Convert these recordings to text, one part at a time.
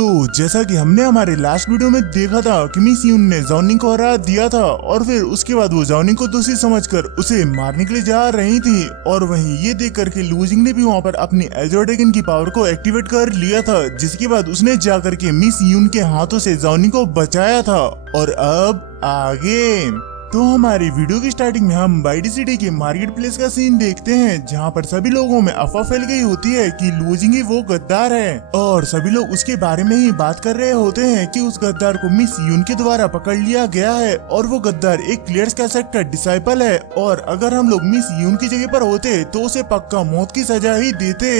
तो जैसा कि हमने हमारे लास्ट वीडियो में देखा था कि मिस यून ने जाओनिंग को हरा दिया था और फिर उसके बाद वो जाओनिंग को दोषी समझकर उसे मारने के लिए जा रही थी। और वहीं ये देख करके लूजिंग ने भी वहाँ पर अपनी एल्जर ड्रैगन की पावर को एक्टिवेट कर लिया था, जिसके बाद उसने जा करके मिस यून के हाथों से जाओनिंग को बचाया था। और अब आगे तो हमारी वीडियो की स्टार्टिंग में हम बाइडी सिटी के मार्केट प्लेस का सीन देखते हैं, जहाँ पर सभी लोगों में अफवाह फैल गई होती है कि लूजिंग ही वो गद्दार है और सभी लोग उसके बारे में ही बात कर रहे होते हैं कि उस गद्दार को मिस यून के द्वारा पकड़ लिया गया है और वो गद्दार एक क्लियर्स कैसेट का डिसाइपल है और अगर हम लोग मिस यून की जगह पर होते तो उसे पक्का मौत की सजा ही देते।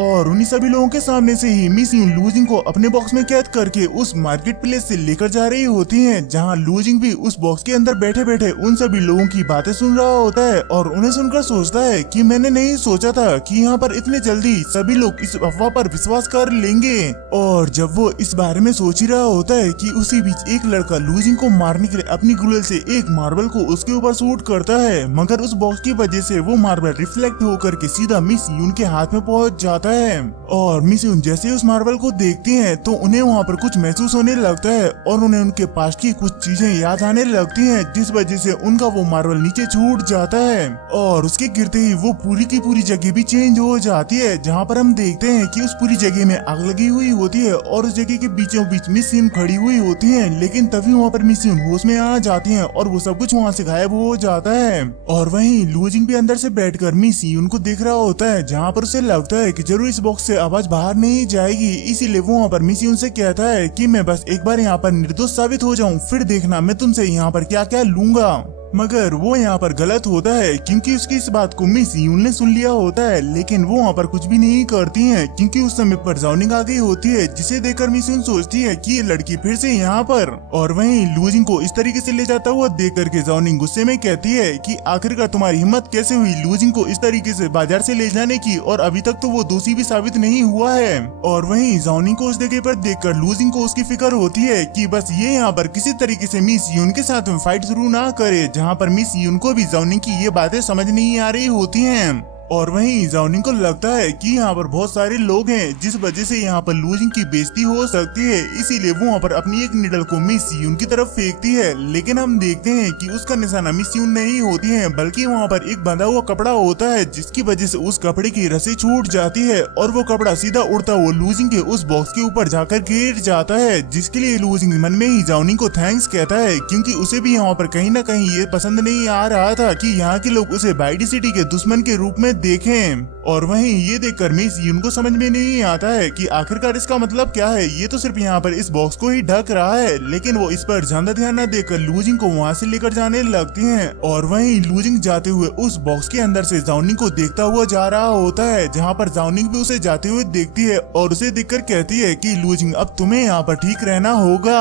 और उन्हीं सभी लोगों के सामने से ही मिस यून लूजिंग को अपने बॉक्स में कैद करके उस मार्केट प्लेस से लेकर जा रही होती है, जहाँ लूजिंग भी उस बॉक्स के अंदर बैठे उन सभी लोगों की बातें सुन रहा होता है और उन्हें सुनकर सोचता है कि मैंने नहीं सोचा था कि यहाँ पर इतने जल्दी सभी लोग इस अफवाह पर विश्वास कर लेंगे। और जब वो इस बारे में सोच ही रहा होता है कि उसी बीच एक लड़का लूजिंग को मारने के लिए अपनी गुलेल से एक मार्बल को उसके ऊपर शूट करता है, मगर उस बॉक्स की वजह से वो मार्बल रिफ्लेक्ट होकर के सीधा मिस यून के हाथ में पहुंच जाता है। और मिस यून जैसे उस मार्बल को देखती है तो उन्हें वहाँ पर कुछ महसूस होने लगता है और उन्हें उनके पास्ट की कुछ चीजें याद आने लगती है, जिस वजह से उनका वो मार्बल नीचे छूट जाता है और उसके गिरते ही वो पूरी की पूरी जगह भी चेंज हो जाती है, जहाँ पर हम देखते हैं कि उस पूरी जगह में आग लगी हुई होती है और उस जगह के बीचों बीच मिस यून खड़ी हुई होती है। लेकिन तभी वहाँ पर मिस यून होश में आ जाती है और वो सब कुछ वहाँ से गायब हो जाता है। और वहीं लूजिंग भी अंदर से बैठकर मिस यून को देख रहा होता है, जहाँ पर उसे लगता है कि जरूर इस बॉक्स से आवाज बाहर नहीं जाएगी, इसीलिए वो वहाँ पर मिस यून से कहता है कि मैं बस एक बार यहाँ पर निर्दोष साबित हो जाऊँ, फिर देखना मैं तुमसे यहाँ पर क्या क्या लूंगा। मगर वो यहाँ पर गलत होता है क्योंकि उसकी इस बात को मिस यून ने सुन लिया होता है, लेकिन वो वहाँ पर कुछ भी नहीं करती हैं क्योंकि उस समय पर जाओनिंग आ गई होती है, जिसे देखकर मिस यून सोचती है कि ये लड़की फिर से यहाँ पर। और वहीं लूजिंग को इस तरीके से ले जाता हुआ देख करके जाओनिंग गुस्से में कहती है कि आखिरकार तुम्हारी हिम्मत कैसे हुई लूजिंग को इस तरीके से बाजार से ले जाने की, और अभी तक तो वो दोषी भी साबित नहीं हुआ है। और वहीं जाओनिंग को उस जगह पर देखकर लूजिंग को उसकी फिक्र होती है कि बस ये यहाँ पर किसी तरीके से मिस यून के साथ में फाइट शुरू ना करे, जहाँ पर मिस यून को भी जाओनिंग की ये बातें समझ नहीं आ रही होती हैं। और वहीं जाओनिंग को लगता है कि यहाँ पर बहुत सारे लोग हैं जिस वजह से यहाँ पर लूजिंग की बेइज्जती हो सकती है, इसीलिए वो वहाँ पर अपनी एक निडल को मिस यून की तरफ फेंकती है। लेकिन हम देखते हैं कि उसका निशाना मिस यून नहीं होती है, बल्कि वहाँ पर एक बंधा हुआ कपड़ा होता है, जिसकी वजह से उस कपड़े की रस्सी छूट जाती है और वो कपड़ा सीधा उड़ता हुआ लूजिंग के उस बॉक्स के ऊपर जाकर गिर जाता है, जिसके लिए लूजिंग मन में ही जाओनिंग को थैंक्स कहता है, क्योंकि उसे भी यहाँ पर कहीं न कहीं ये पसंद नहीं आ रहा था कि यहाँ के लोग उसे बाइडी सिटी के दुश्मन के रूप में देखें। और वहीं ये देखकर मिस यून को समझ में नहीं आता है कि आखिरकार इसका मतलब क्या है, ये तो सिर्फ यहाँ पर इस बॉक्स को ही ढक रहा है। लेकिन वो इस पर ज्यादा ध्यान न देकर लूजिंग को वहाँ से लेकर जाने लगती हैं। और वहीं लूजिंग जाते हुए उस बॉक्स के अंदर से जाओनिंग को देखता हुआ जा रहा होता है, जहाँ पर जाओनिंग भी उसे जाते हुए देखती है और उसे देखकर कहती है कि लूजिंग अब तुम्हें यहाँ पर ठीक रहना होगा।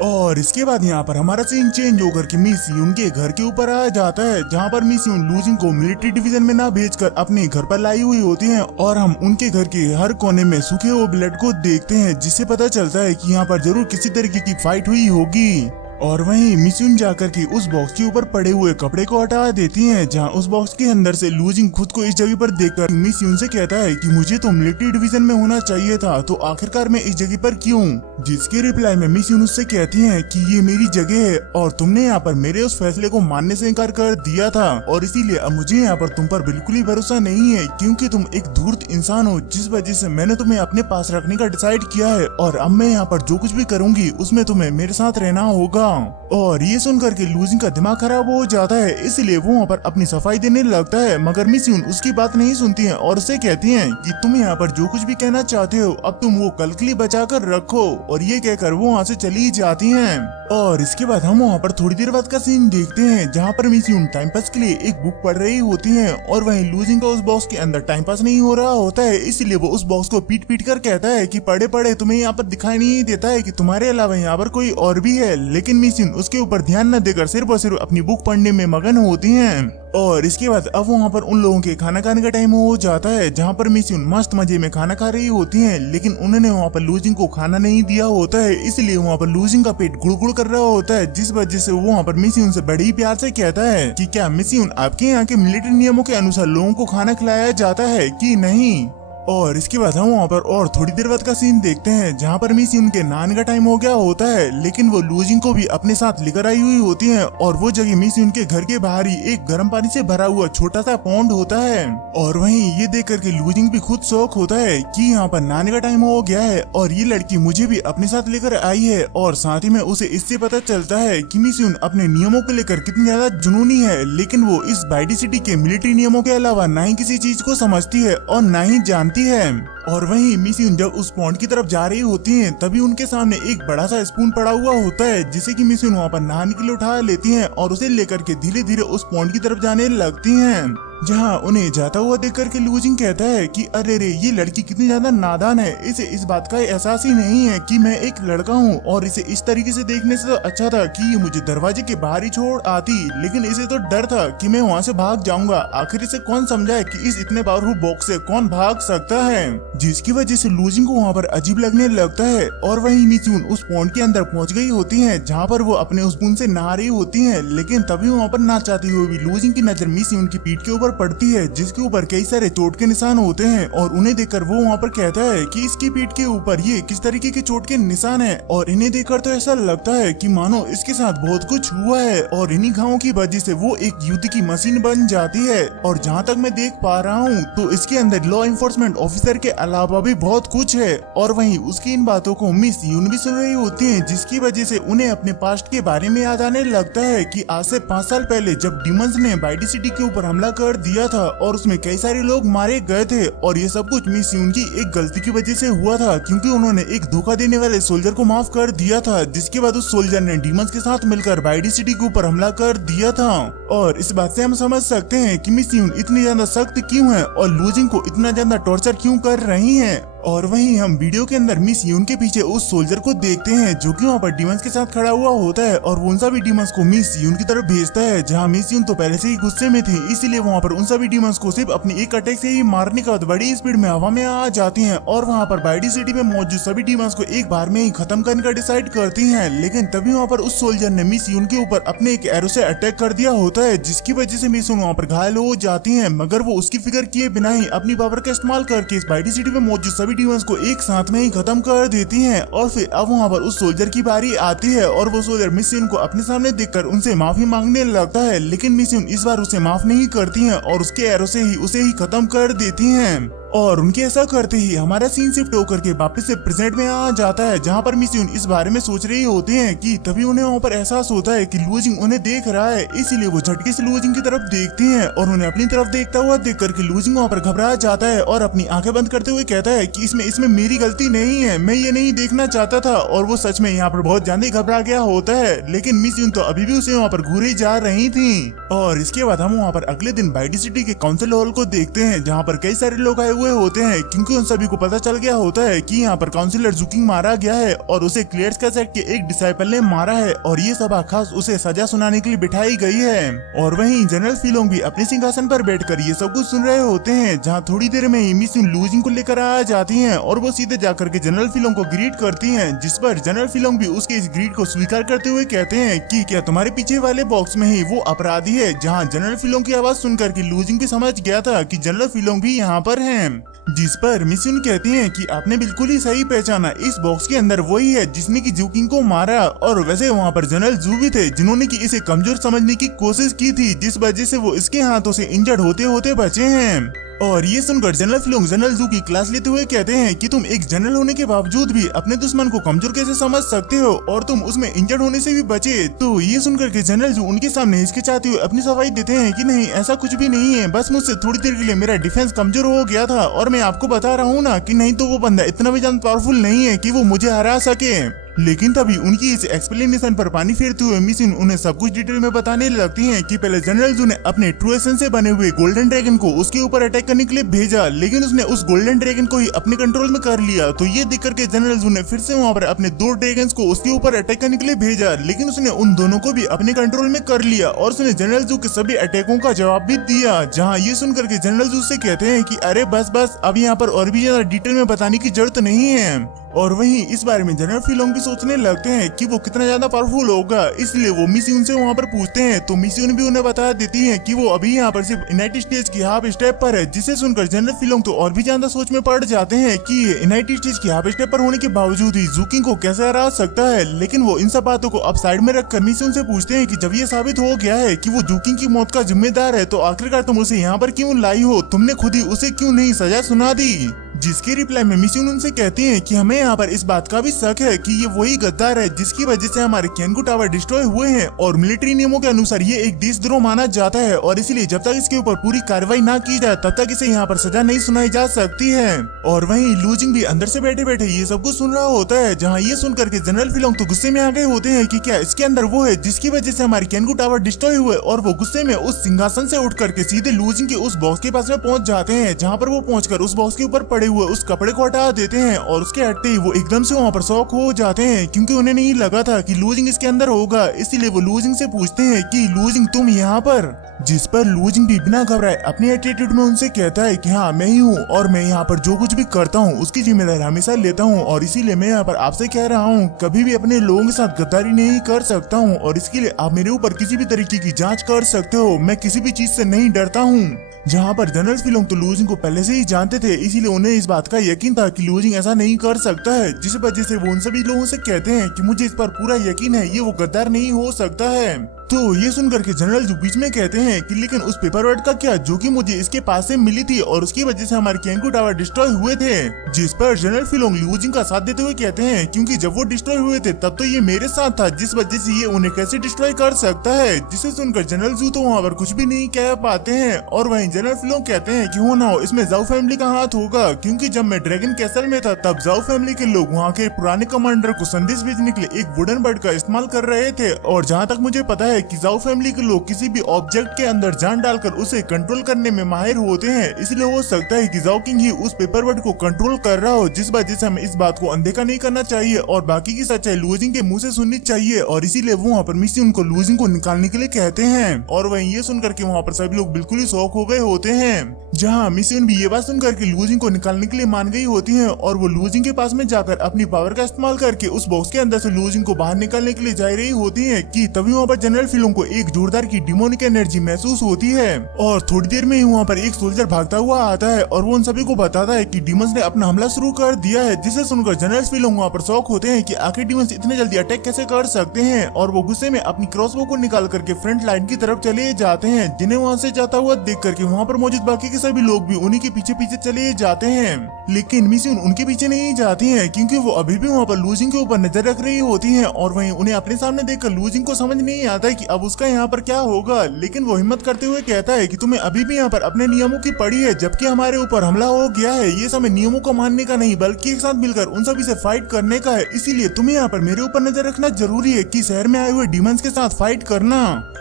और इसके बाद यहाँ पर हमारा सीन चेंज होकर के मिस यून के घर के ऊपर आ जाता है, जहाँ पर मिस यून लूजिंग को मिलिट्री डिवीजन में ना भेजकर अपने घर पर लाई हुई होती हैं और हम उनके घर के हर कोने में सूखे हुए ब्लड को देखते हैं, जिससे पता चलता है कि यहाँ पर जरूर किसी तरीके की फाइट हुई होगी। और वहीं मिस यून जाकर के उस बॉक्स के ऊपर पड़े हुए कपड़े को हटा देती हैं, जहां उस बॉक्स के अंदर से लूजिंग खुद को इस जगह पर देखकर मिस यून से कहता है कि मुझे तो मिलिट्री डिवीजन में होना चाहिए था, तो आखिरकार मैं इस जगह पर क्यों? जिसके रिप्लाई में मिस यून उससे कहती हैं कि ये मेरी जगह है और तुमने यहाँ पर मेरे उस फैसले को मानने से इनकार कर दिया था और इसीलिए अब मुझे यहाँ पर तुम पर बिल्कुल ही भरोसा नहीं है, क्योंकि तुम एक धूर्त इंसान हो, जिस वजह से मैंने तुम्हें अपने पास रखने का डिसाइड किया है और अब मैं यहाँ पर जो कुछ भी करूंगी उसमें तुम्हें मेरे साथ रहना होगा। और ये सुनकर के लूजिंग का दिमाग खराब हो जाता है, इसलिए वो वहाँ पर अपनी सफाई देने लगता है, मगर मिस यून उसकी बात नहीं सुनती है और उसे कहती हैं कि तुम यहाँ पर जो कुछ भी कहना चाहते हो अब तुम वो कल के लिए बचा कर रखो। और ये कहकर वो वहाँ से चली जाती हैं। और इसके बाद हम वहाँ पर थोड़ी देर बाद का सीन देखते हैं, जहाँ पर मिस यून टाइम पास के लिए एक बुक पढ़ रही होती है और वहीं लूजिंग का उस बॉक्स के अंदर टाइम पास नहीं हो रहा होता है, इसलिए वो उस बॉक्स को पीट पीट कर कहता है कि पढ़े पढ़े तुम्हें यहाँ पर दिखाई नहीं देता है कि तुम्हारे अलावा यहाँ पर कोई और भी है। लेकिन मिस यून उसके ऊपर ध्यान न देकर सिर्फ और सिर्फ अपनी बुक पढ़ने में मगन होती हैं। और इसके बाद अब वहाँ पर उन लोगों के खाना खाने का टाइम हो जाता है, जहाँ पर मिस यून मस्त मजे में खाना खा रही होती हैं, लेकिन उन्होंने वहाँ पर लूजिंग को खाना नहीं दिया होता है, इसलिए वहाँ पर लूजिंग का पेट गुड़गुड़ कर रहा होता है, जिस वजह से वो वहाँ पर मिस यून से बड़े ही प्यार से कहता है कि क्या मिस यून आपके यहाँ के मिलिट्री नियमों के अनुसार लोगों को खाना खिलाया जाता है कि नहीं। और इसके बाद हम वहाँ पर और थोड़ी देर बाद का सीन देखते हैं जहाँ पर मिसी उनके नहाने का टाइम हो गया होता है, लेकिन वो लूजिंग को भी अपने साथ लेकर आई हुई होती है और वो जगह मिसी उनके घर के बाहर ही एक गर्म पानी से भरा हुआ छोटा सा पॉन्ड होता है। और वहीं ये देख करके लूजिंग भी खुद शौक होता है कि यहाँ पर नहाने का टाइम हो गया है और ये लड़की मुझे भी अपने साथ लेकर आई है। और साथ ही में उसे इससे पता चलता है कि मिसी अपने नियमों को लेकर कितनी ज्यादा जुनूनी है, लेकिन वो इस बाइडी सिटी के मिलिट्री नियमों के अलावा ना ही किसी चीज को समझती है और ना ही जानती है। और वहीं मिसी जब उस पॉन्ड की तरफ जा रही होती हैं, तभी उनके सामने एक बड़ा सा स्पून पड़ा हुआ होता है जिसे कि मिसी वहाँ पर नहाने के लिए उठा लेती हैं और उसे लेकर के धीरे धीरे उस पॉन्ड की तरफ जाने लगती हैं। जहाँ उन्हें जाता हुआ देख करके लूजिंग कहता है कि अरे रे ये लड़की कितनी ज्यादा नादान है, इसे इस बात का एहसास ही नहीं है कि मैं एक लड़का हूँ और इसे इस तरीके से देखने से तो अच्छा था कि ये मुझे दरवाजे के बाहर ही छोड़ आती, लेकिन इसे तो डर था कि मैं वहाँ से भाग जाऊंगा। आखिर इसे कौन समझाए कि इस इतने पावरफुल बॉक्स से कौन भाग सकता है, जिसकी वजह से लूजिंग को वहाँ पर अजीब लगने लगता है। और वहीं मिचून उस पॉन्ड के अंदर पहुँच गई होती है जहाँ पर वो अपने उस स्पून से नहा रही होती है, लेकिन तभी वहाँ पर ना चाहती हुई भी लूजिंग की नजर मिसी उनकी पीठ के ऊपर पड़ती है जिसके ऊपर कई सारे चोट के निशान होते हैं। और उन्हें देखकर वो वहाँ पर कहता है कि इसकी पीठ के ऊपर ये किस तरीके के चोट के निशान है। और इन्हें देखकर तो ऐसा लगता है कि मानो इसके साथ बहुत कुछ हुआ है और इन्हीं घावों की वजह से वो एक युद्ध की मशीन बन जाती है। और जहाँ तक मैं देख पा रहा हूँ तो इसके अंदर लॉ इन्फोर्समेंट ऑफिसर के अलावा भी बहुत कुछ है। और वहीं उसकी इन बातों को मिस यून भी सुन रही होती है, जिसकी वजह से उन्हें अपने पास्ट के बारे में याद आने लगता है कि आज से 5 साल पहले जब डिमंस ने बाइडी सिटी के ऊपर हमला कर दिया था और उसमें कई सारे लोग मारे गए थे। और ये सब कुछ मिस यून की एक गलती की वजह से हुआ था, क्योंकि उन्होंने एक धोखा देने वाले सोल्जर को माफ कर दिया था, जिसके बाद उस सोल्जर ने डिमंस के साथ मिलकर बाइडी सिटी के ऊपर हमला कर दिया था। और इस बात से हम समझ सकते हैं कि मिस यून इतनी ज्यादा सख्त क्यों है और लूजिंग को इतना ज्यादा टॉर्चर क्यों कर रही है। और वहीं हम वीडियो के अंदर मिस यून के पीछे उस सोल्जर को देखते हैं जो कि वहाँ पर डीमंस के साथ खड़ा हुआ होता है और वो उन सभी डीमंस को मिस यून की तरफ भेजता है, जहाँ मिस यून तो पहले से ही गुस्से में थी, इसीलिए वहाँ पर उन सभी डीमंस को सिर्फ अपनी एक अटैक से ही मारने के बाद बड़ी स्पीड में हवा में आ जाती हैं और वहाँ पर बाइडी सिटी में मौजूद सभी डीमंस को एक बार में ही खत्म करने का डिसाइड करती हैं। लेकिन तभी वहाँ पर उस सोल्जर ने मिस यून के ऊपर अपने एक एरो से अटैक कर दिया होता है, जिसकी वजह से मिस यून वहाँ पर घायल हो जाती है, मगर वो उसकी फिक्र किए बिना ही अपनी पावर का इस्तेमाल करके इस बाइडी सिटी में मौजूद सभी डीमंस को एक साथ में ही खत्म कर देती हैं। और फिर अब वहाँ पर उस सोल्जर की बारी आती है और वो सोल्जर मिस यून को अपने सामने देखकर उनसे माफी मांगने लगता है, लेकिन मिस यून इस बार उसे माफ नहीं करती हैं और उसके एरो से ही उसे ही खत्म कर देती हैं। और उनके ऐसा करते ही हमारा सीन शिफ्ट होकर के वापस से प्रेजेंट में आ जाता है, जहाँ पर मिस यून इस बारे में सोच रही होती हैं कि तभी उन्हें वहाँ पर एहसास होता है कि लूजिंग उन्हें देख रहा है, इसीलिए वो झटके से लूजिंग की तरफ देखती हैं और उन्हें अपनी तरफ देखता हुआ देख करके लूजिंग वहाँ पर घबरा जाता है और अपनी आंखें बंद करते हुए कहता है कि इसमें मेरी गलती नहीं है, मैं ये नहीं देखना चाहता था। और वो सच में यहाँ पर बहुत ज्यादा घबरा गया होता है, लेकिन मिस यून तो अभी भी उसे वहाँ पर घूरे जा रही थी। और इसके बाद हम वहाँ पर अगले दिन बाइडी सिटी के काउंसिल हॉल को देखते हैं, जहाँ पर कई सारे लोग आए हुए होते हैं, क्योंकि उन सभी को पता चल गया होता है कि यहाँ पर काउंसिलर जुकिंग मारा गया है और उसे क्लियर्स का सेट के एक डिसाइपल ने मारा है और ये सभा खास उसे सजा सुनाने के लिए बिठाई गई है। और वहीं जनरल फिलोंग भी अपने सिंहासन पर बैठकर ये सब कुछ सुन रहे होते हैं, जहाँ थोड़ी देर में ही मिस यून लूजिंग को लेकर आ जाती हैं और वो सीधे जाकर के जनरल फिलोंग को ग्रीट करती हैं, जिस पर जनरल फिलोंग भी उसके इस ग्रीट को स्वीकार करते हुए कहते हैं कि क्या तुम्हारे पीछे वाले बॉक्स में ही वो अपराधी है। जहाँ जनरल फिलोंग की आवाज सुनकर के लूजिंग भी समझ गया था कि जनरल फिलोंग भी यहाँ पर है, जिस पर मिस यून कहती हैं कि आपने बिल्कुल ही सही पहचाना, इस बॉक्स के अंदर वही है जिसने की जुकिंग को मारा। और वैसे वहाँ पर जनरल जू भी थे, जिन्होंने की इसे कमजोर समझने की कोशिश की थी, जिस वजह से वो इसके हाथों से इंजर्ड होते होते बचे हैं। और ये सुनकर जनरल फिलोंग जनरल जू की क्लास लेते हुए कहते हैं कि तुम एक जनरल होने के बावजूद भी अपने दुश्मन को कमजोर कैसे समझ सकते हो और तुम उसमें इंजर्ड होने से भी बचे। तो ये सुनकर के जनरल जू उनके सामने हिचकिचाते हुए अपनी सफाई देते हैं कि नहीं, ऐसा कुछ भी नहीं है, बस मुझसे थोड़ी देर के लिए मेरा डिफेंस कमजोर हो गया था और मैं आपको बता रहा हूँ ना कि नहीं तो वो बंदा इतना भी ज्यादा पावरफुल नहीं है कि वो मुझे हरा सके। लेकिन तभी उनकी इस एक्सप्लेनेशन पर पानी फेरते हुए मिस यून उन्हें सब कुछ डिटेल में बताने लगती हैं कि पहले जनरल जू ने अपने ट्रू एसेंस से बने हुए गोल्डन ड्रैगन को उसके ऊपर अटैक करने के लिए भेजा, लेकिन उसने उस गोल्डन ड्रैगन को ही अपने कंट्रोल में कर लिया। तो ये देख करके जनरल जू ने फिर से वहाँ पर अपने 2 ड्रैगन्स को उसके ऊपर अटैक करने के लिए भेजा, लेकिन उसने उन दोनों को भी अपने कंट्रोल में कर लिया और उसने जनरल जू के सभी अटैकों का जवाब भी दिया। जहाँ ये सुनकर के जनरल जू से कहते हैं कि अरे बस अब यहाँ पर और भी ज्यादा डिटेल में बताने की जरूरत नहीं है। और वहीं इस बारे में जनरल फिलोंग भी सोचने लगते हैं कि वो कितना ज्यादा पावरफुल होगा। इसलिए वो मिस यून से वहाँ पर पूछते हैं तो मिस यून भी उन्हें बता देती है कि वो अभी यहाँ पर सिर्फ यूनाइटेड स्टेट्स की हाफ स्टेप पर है। जिसे सुनकर जनरल फिलोंग तो और भी ज्यादा सोच में पड़ जाते हैं कि यूनाइटेड स्टेट्स की हाफ स्टेप पर होने के बावजूद ही जूकिंग को कैसे हरा सकता है। लेकिन वो इन सब बातों को अब साइड में रखकर मिस यून से पूछते हैं कि जब ये साबित हो गया है कि वो जूकिंग की मौत का जिम्मेदार है तो आखिरकार तुम उसे यहाँ पर क्यों लाई हो, तुमने खुद ही उसे क्यों नहीं सजा सुना दी। जिसके रिप्लाई में मिस यून उनसे कहती हैं कि हमें यहाँ पर इस बात का भी शक है कि ये वही गद्दार है जिसकी वजह से हमारे कैनगू टावर डिस्ट्रॉय हुए हैं और मिलिट्री नियमों के अनुसार ये एक देशद्रोह माना जाता है और इसीलिए जब तक इसके ऊपर पूरी कार्रवाई ना की जाए तब तक इसे यहाँ पर सजा नहीं सुनाई जा सकती है। और वहीं लूजिंग भी अंदर से बैठे बैठे ये सब कुछ सुन रहा होता है, जहाँ ये सुन करके जनरल फिलोंग तो गुस्से में आ गए होते हैं कि क्या इसके अंदर वो है जिसकी वजह से हमारे कैनगू टावर डिस्ट्रॉय हुए। और वो गुस्से में उस सिंहासन से उठ करके सीधे लूजिंग के उस बॉक्स के पास में पहुंच जाते हैं, जहाँ पर वो पहुंचकर उस बॉक्स के ऊपर पड़े हुए उस कपड़े को हटा देते हैं। और उसके हटते ही वो एकदम से वहाँ पर शॉक हो जाते हैं क्योंकि उन्हें नहीं लगा था कि लूजिंग इसके अंदर होगा। इसीलिए वो लूजिंग से पूछते हैं कि लूजिंग तुम यहाँ पर, जिस पर लूजिंग भी बिना घबराए अपने एटीट्यूड में उनसे कहता है कि हाँ मैं ही हूँ और मैं यहाँ पर जो कुछ भी करता हूँ उसकी जिम्मेदारी हमेशा लेता हूँ और इसीलिए मैं यहाँ पर आपसे कह रहा हूँ कभी भी अपने लोगों के साथ गद्दारी नहीं कर सकता हूँ और इसके लिए आप मेरे ऊपर किसी भी तरीके की जांच कर सकते हो, मैं किसी भी चीज से नहीं डरता हूँ। जहाँ पर जनरल फिलोंग तो लूजिंग को पहले से ही जानते थे, इसीलिए उन्हें इस बात का यकीन था कि लूजिंग ऐसा नहीं कर सकता है, जिस वजह से वो उन सभी लोगों से कहते हैं कि मुझे इस पर पूरा यकीन है ये वो गद्दार नहीं हो सकता है। तो ये सुनकर के जनरल जो बीच में कहते हैं कि लेकिन उस पेपर वर्ड का क्या जो कि मुझे इसके पास से मिली थी और उसकी वजह से हमारे कैनगू टावर डिस्ट्रॉय हुए थे। जिस पर जनरल फिलोंग लूजिंग का साथ देते हुए कहते हैं क्योंकि जब वो डिस्ट्रॉय हुए थे तब तो ये मेरे साथ था, जिस वजह से ये उन्हें कैसे डिस्ट्रॉय कर सकता है। जिसे सुनकर जनरल जू तो वहाँ पर कुछ भी नहीं कह पाते हैं। और वहीं जनरल फिलोंग कहते हैं कि हो ना हो इसमें जाओ फैमिली का हाथ होगा, क्योंकि जब मैं ड्रैगन कैसल में था तब जाओ फैमिली के लोग वहाँ के पुराने कमांडर को संदेश भेजने के लिए एक वुडन बर्ड का इस्तेमाल कर रहे थे। और जहाँ तक मुझे पता है कि जाओ फैमिली लोग किसी भी ऑब्जेक्ट के अंदर जान डालकर उसे कंट्रोल करने में माहिर होते हैं, इसलिए हो सकता है कि जाओ किंग ही उस पेपर वर्ड को कंट्रोल कर रहा हो, जिस वजह से हमें इस बात को अनदेखा नहीं करना चाहिए और बाकी की सच्चाई लूजिंग के मुंह से सुननी चाहिए। और इसीलिए वो वहाँ पर मिस यून को लूजिंग को निकालने के लिए कहते हैं। और वहीं ये सुनकर के वहाँ पर सभी लोग बिल्कुल ही शॉक हो गए होते हैं, जहाँ मिस यून भी ये बात सुनकर के लूजिंग को निकालने के लिए मान गई होती है और वो लूजिंग के पास में जाकर अपनी पावर का इस्तेमाल करके उस बॉक्स के अंदर से लूजिंग को बाहर निकालने के लिए जा रही होती है कि तभी वहाँ पर जनरल फिलोंग को एक जोरदार की डिमोनिक एनर्जी महसूस होती है। और थोड़ी देर में ही वहाँ पर एक सोल्जर भागता हुआ आता है और वो उन सभी को बताता है कि डीमंस ने अपना हमला शुरू कर दिया है। जिसे सुनकर जनरल फिलोंग वहाँ पर शॉक होते हैं कि आखिर डीमंस इतने जल्दी अटैक कैसे कर सकते हैं। और वो गुस्से में अपनी क्रॉसबो को निकाल करके फ्रंट लाइन की तरफ चले जाते हैं, जिन्हें वहाँ से जाता हुआ देख करके वहाँ पर मौजूद बाकी के सभी लोग भी उन्हीं के पीछे पीछे चले जाते हैं। लेकिन मिस यून उनके पीछे नहीं जाती है क्योंकि वो अभी भी वहाँ पर लूजिंग के ऊपर नजर रख रही होती है। और वहीं उन्हें अपने सामने देखकर लूजिंग को समझ नहीं आता है कि अब उसका यहाँ पर क्या होगा। लेकिन वो हिम्मत करते हुए कहता है कि तुम्हें अभी भी यहाँ पर अपने नियमों की पड़ी है, जबकि हमारे ऊपर हमला हो गया है। ये समय नियमों को मानने का नहीं बल्कि एक साथ मिलकर उन सभी से फाइट करने का है। इसीलिए तुम्हें यहाँ पर मेरे ऊपर नजर रखना जरूरी है कि शहर में आए हुए डीमंस के साथ फाइट करना।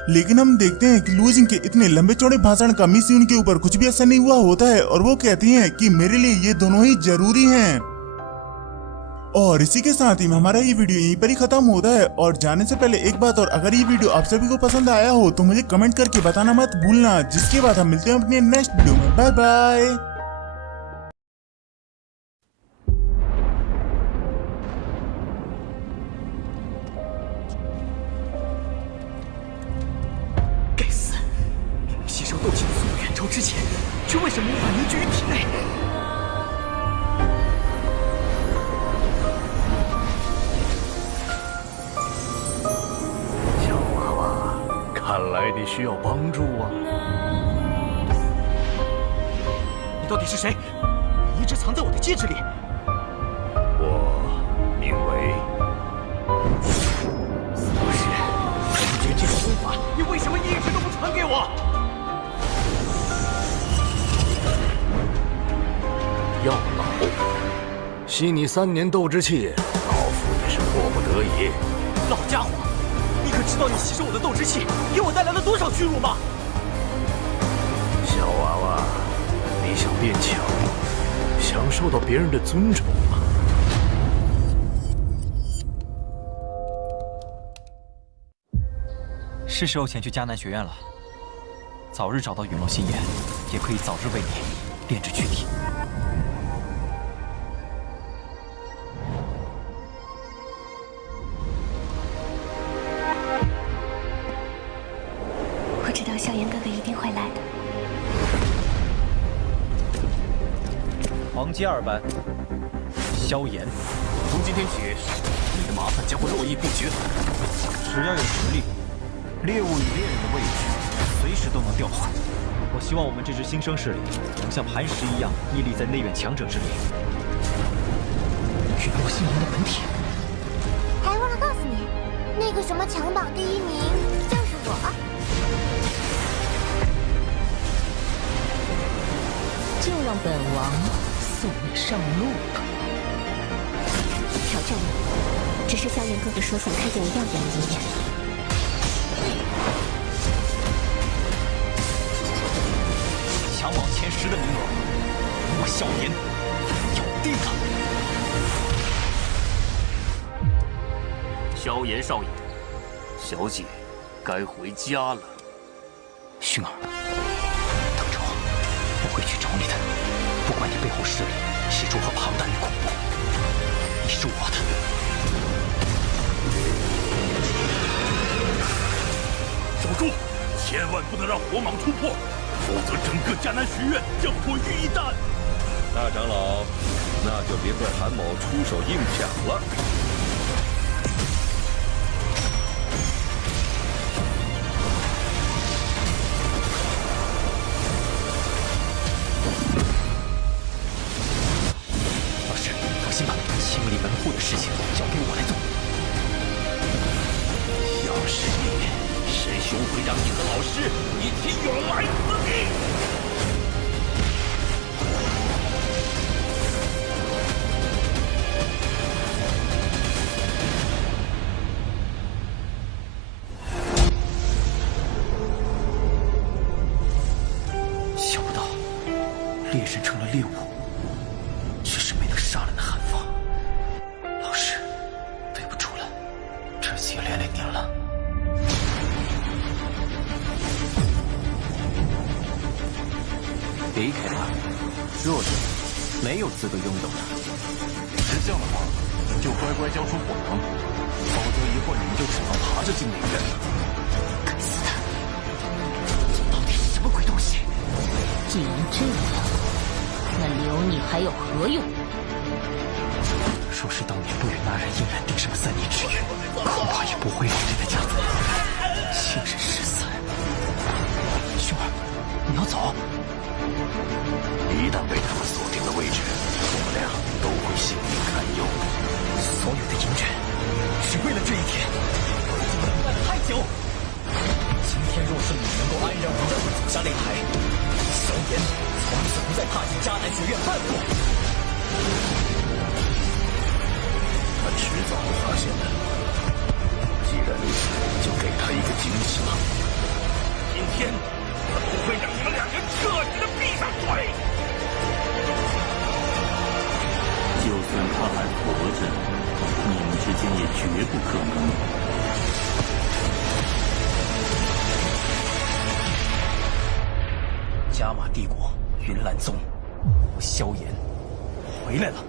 लेकिन हम देखते हैं कि लूजिंग के इतने लंबे चौड़े भाषण का मिस यून के ऊपर कुछ भी असर नहीं हुआ होता है और वो कहती हैं कि मेरे लिए ये दोनों ही जरूरी हैं। और इसी के साथ ही हमारा ये वीडियो यहीं पर ही खत्म होता है। और जाने से पहले एक बात और, अगर ये वीडियो आप सभी को पसंद आया हो तो मुझे कमेंट करके बताना मत भूलना। जिसके बाद हम मिलते हैं अपने नेक्स्ट वीडियो में। Bye bye. 之前，却为什么无法凝聚于体内？小娃娃，看来你需要帮助啊！你到底是谁？你一直藏在我的戒指里。我名为……不是，解这种功法，你为什么一直都不传给我？ 药老，吸你3年斗之气，老夫也是迫不得已。老家伙，你可知道你吸收我的斗之气给我带来了多少屈辱吗？小娃娃，你想变强，想受到别人的尊崇吗？是时候前去迦南学院了。早日找到陨落心眼，也可以早日为你炼制躯体。萧炎哥哥一定会来的。黄阶2班，萧炎。从今天起，你的麻烦将会络绎不绝。只要有实力，猎物与猎人的位置随时都能调换。我希望我们这支新生势力能像磐石一样屹立在内院强者之列。遇到了新人的本体，还忘了告诉你，那个什么强榜第1名就是我。就让本王送你上路吧。挑战我，只是萧炎哥哥说想看见我耀眼的一面。强榜前10的名额，我萧炎要定了。萧炎少爷，小姐该回家了。薰儿，等着我，我会去找你的。不管你背后势力是如何庞大与恐怖，你是我的。守住，千万不能让火蟒突破，否则整个迦南学院将毁于一旦。大长老，那就别怪韩某出手硬抢了。老师，放心吧，清理门户的事情交给我来做。要是你，师兄会让你和老师一起永埋此地。想不到，猎人成了猎物，却是没能杀了那韩放。老师，对不住了，这次也连累您了。离开吧，弱者没有资格拥有的。是这样的话，就乖乖交出火能，否则一会儿你们就只能爬着进内院了。该死的，这到底是什么鬼东西？既然这样，那留你还有何用？若是当年不与那人硬然定上3年之约，恐怕也不会让这个家族亲人失散。薰儿，你要走？一旦被他们锁定了位置，我们俩都会性命堪忧。所有的隐忍，只为了这一天，已经等待太久。今天若是你能够安然无恙地走下擂台，萧炎从此不再踏进迦南学院半步。他迟早会发现的。既然如此，就给他一个惊喜吧。今天我不会让你们2人彻底的闭上嘴。就算他还活着，你们之间也绝不可能。加玛帝国云岚宗，我萧炎回来了。